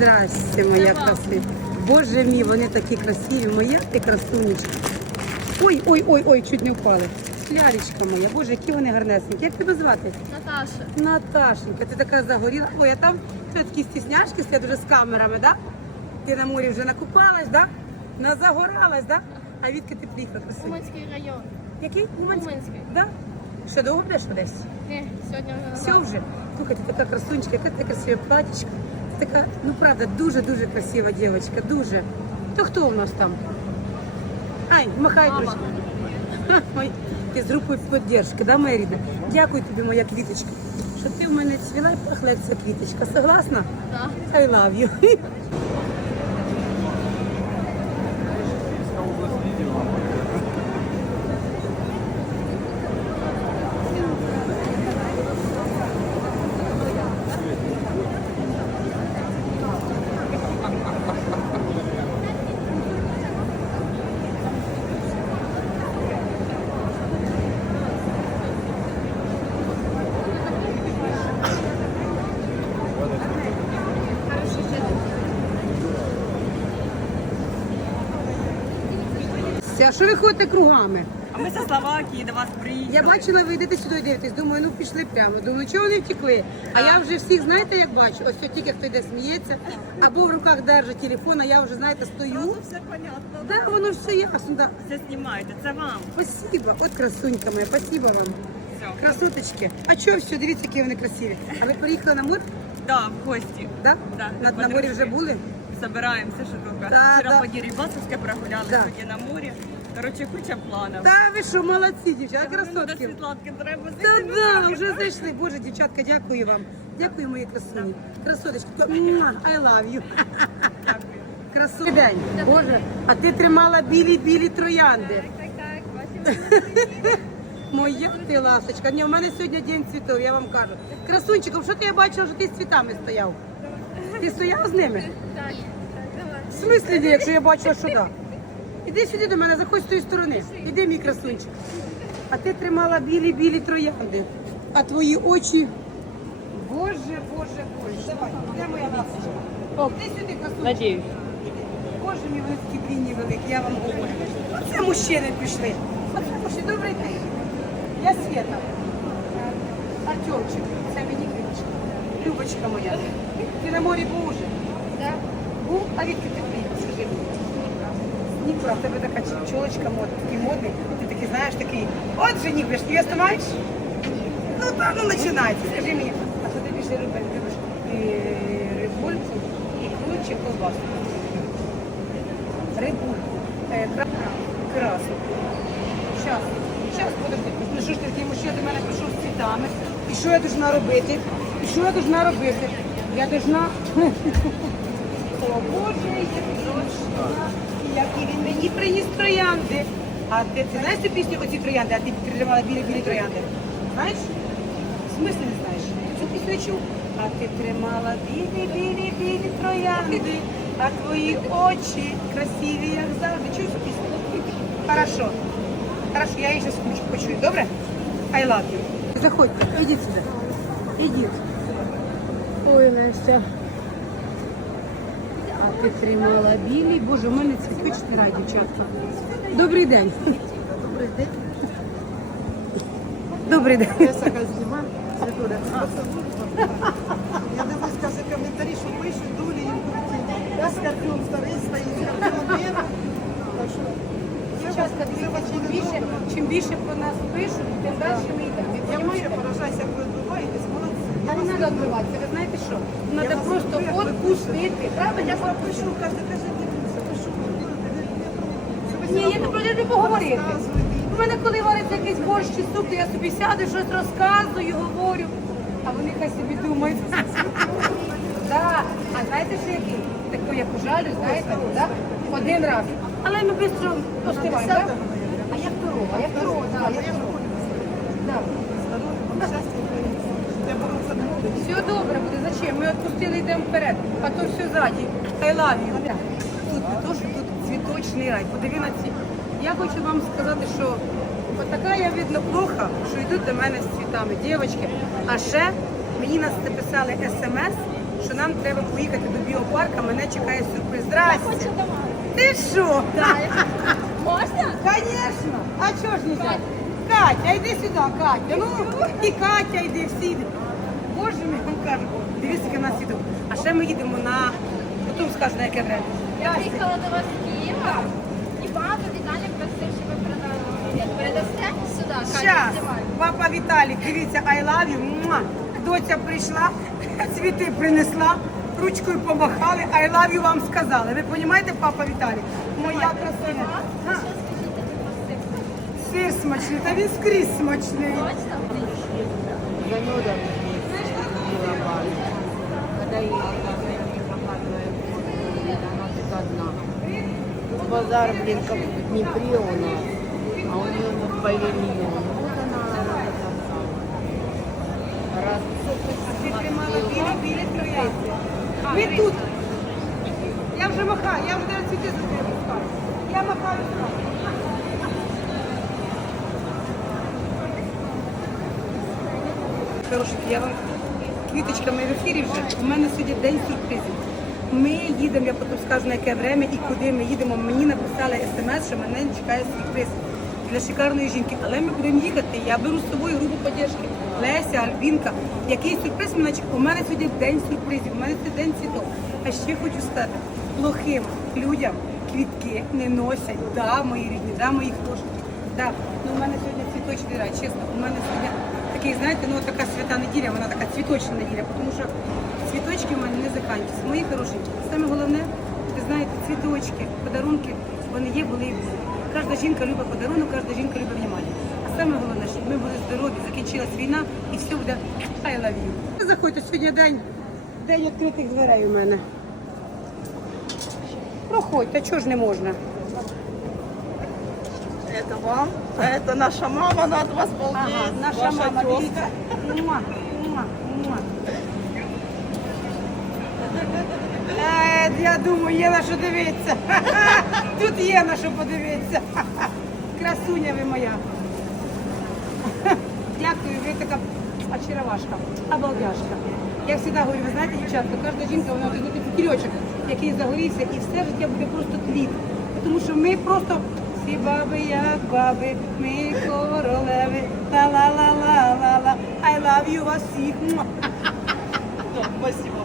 Здрасте, моя красива. Боже мій, вони такі красиві. Моя ти красунечка. Ой, ой, ой, ой, чуть не впали. Лялечка моя, боже, які вони гарнесенькі. Як тебе звати? Наташа. Наташенька, ти така загоріла. Ой, а там ти такі стісняшки слід уже з камерами, да? Ти на морі вже накупалась, да? Назагоралась, да? А відки ти приїхала? Уманський район. Який? Уманський? Уманський. Да? Що довго будеш десь? Ні, сьогодні вже Все вже. Слухай, ти така красунечка, яка ти красива платічка. Така, ну правда, дуже-дуже красива дівчинка, дуже. То хто у нас там? Ай, махай трошки. Ой, ти з групою підтримки, да, моя рідна? Дякую тобі, моя квіточка, що ти в мене цвіла і пахла, як ця квіточка. Согласна? Да. I love you. Хорошо, що А що ви ходите кругами? А ми зі Словакії до вас приїхали. Я бачила, ви йдете сюди дивитесь. Думаю, ну пішли прямо. Думаю, чого вони втекли? А я вже всіх, знаєте, як бачу? Ось тільки хто йде сміється, або в руках держить телефон, а я вже, знаєте, стою. Зразу все понятно. Да, воно все ясно, да. Все знімаєте, це вам. Спасибо. От красунька моя, спасибо вам. Все. Красоточки. А чого все, дивіться, які вони красиві. А ви приїхали на море? Да, в гості. Да? Да, на, на морі вже були? Собираємося, що тільки. Да, Вчора да. по Дірібасовське прогуляли, Да. сьогодні на морі. Коротше, куча планів. Та ви що, молодці, дівчата, До красотки. Світланки треба Та зайти. да, вже зайшли. Боже, дівчатка, дякую вам. Дякую, мої красуні. Красоточки. Муа, I love you. Дякую. День. Боже, а ти тримала білі-білі троянди. Так, так, бачимо. Моя ти ласочка. Ні, у мене сьогодні день цвітов, я вам кажу. Красунчиком, що ти я бачила, що ти з цвітами стояв? Ти стояв з ними? Так, так, давай. В смислі, ні, якщо я бачила, що так? Іди сюди до мене, заходь з тої сторони. Іди, мій красунчик. А ти тримала білі-білі троянди. А твої очі. Боже, боже, боже. Давай, де моя ласочка? О, ти сюди, красунчик. Надіюсь. Боже мій, вони такі длинні великі, я вам говорю. Оце мужчини пішли. Оце мужчини, добрий день. Я Света. Артемчик, це мені Любочка. Любочка моя. Ти на морі був уже? Да. Був? А відки ти. Нікола, в тебе така чолочка модна, такий модний. Ти такий, знаєш, такий, от жених, будеш, невесту маєш? Ну, та, ну, починається. Скажи мені, а що ти більше любиш? Любиш і рибульку, ікру чи колбаску? Рибульку. Е, кра- красу. Щас, щас подожди. Ну що ж ти такий мужчина до мене прийшов з цвітами. І що я должна робити? І що я должна робити? Я должна... О, Боже, як точно. Які він мені приніс троянди. А ти, ти знаєш цю пісню оці троянди, а ти тримала білі-білі троянди? Знаєш? В смислі не знаєш? Цю пісню чув. А ти тримала білі-білі-білі троянди, а твої очі красиві, як завжди. Чуєш цю пісню? Хорошо. Хорошо, я її зараз почую. Добре? I love you. Заходьте, ідіть сюди. Ідіть. Ой, Настя. А ти тримала білі. Боже, у мене цвіточний рай, дівчатка. Добрий день. Добрий день. Добрий день. Я дивлюсь, каже, коментарі, що пишуть, їм круті. Я скорпіон старий стоїть. Так що, Дівчатка, дивіться, чим більше, чим більше про нас пишуть, тим далі ми йдемо. Я розумієте? поражаюся, як ви відбуваєтесь, молодці. Та не треба відбиватися. Ви знаєте що? Треба просто відпустити. Правда? Я вам пишу, каже, каже, дивіться, пишу. Ні, я не про не поговорити. У мене коли вариться якийсь борщ чи суп, то я собі сяду, щось розказую, говорю. А вони хай собі думають. Да. А знаєте, що який? Таку я пожалю, знаєте, да? один раз. Але ми швидко остиваємо, так? А як корова, а як корова, да, як корова. Да. Я бороться не буду. Все добре буде, зачем? Ми відпустили, йдемо вперед, а то все ззаді. I love you. Тут не то, що тут цвіточний рай. Подиви на ці. Я хочу вам сказати, що така я видно плохо, що йдуть до мене з цвітами. Дівчатки, а ще мені нас написали смс що нам треба поїхати до біопарка, мене чекає сюрприз. Здрасте. Ти що? Можна? Конечно. А чого ж не взяти? Катя, йди сюди, Катя. Ну, і Катя йди, всі йди. Боже мій, вам кажу, дивіться, яке в нас світок. А ще ми їдемо на, потім скажу, на яке время. Я приїхала до вас з Києва і багато щоб ви передали. Передасте сюди, Щас, папа Віталій, дивіться, I love you. Муа. Доця прийшла, цвіти принесла, ручкою помахали, I love you вам сказали. Ви розумієте, папа Віталій? Моя красуня. Що сир? Сир смачний, та він скрізь смачний. Точно? Зануда Когда я не показываю, она тут одна. Тут базар, блин, как в Днепре у нас, а у нее тут павильон. Вот она, эта самая. Раз Ти тримала білі, білі троянди. Ви тут. Я вже махаю, я вже навіть цвіти за тебе пускаю. Я махаю сам. Хороший, я вам квіточка, ми в ефірі вже. У мене сьогодні день сюрпризів. Ми їдемо, я потім скажу на яке время і куди ми їдемо. Мені написали смс, що мене чекає сюрприз для шикарної жінки. Але ми будемо їхати. Я беру з собою групу поддержки. Леся, Альбінка. Який сюрприз мене чекає? У мене сьогодні день сюрпризів, у мене це день цвіток. А ще хочу сказати, плохим людям квітки не носять. Да, мої рідні, да, мої хороші. Да. Ну, у мене сьогодні цвіточний рай, чесно. У мене сьогодні такий, знаєте, ну така свята неділя, вона така цвіточна неділя, тому що цвіточки в мене не заканчуються. Мої хорошенькі. Саме головне, ви знаєте, цвіточки, подарунки, вони є, були і будуть. Кожна жінка любить подарунок, кожна жінка любить внимання. А саме головне, щоб ми були здорові, закінчилась війна і все буде I love you. Заходьте, сьогодні день, день відкритих дверей у мене. Проходьте, чого ж не можна? Это вам, а это наша мама, она от вас балдеет. Ага, наша Ваша мама, тёзка. дивіться. Муа, муа, муа. Е, я думаю, є на що дивитися. Тут є на що подивитися. Красуня ви моя. Дякую, ви така очаровашка, обалдяшка. Я завжди говорю, ви знаєте, дівчатка, кожна жінка, вона буде фітільочок, який загорівся, і все життя буде просто твіт. Тому що ми просто всі баби, як баби, ми королеви. Ла-ла-ла-ла-ла-ла. I love you вас всіх. Муа. Спасибо.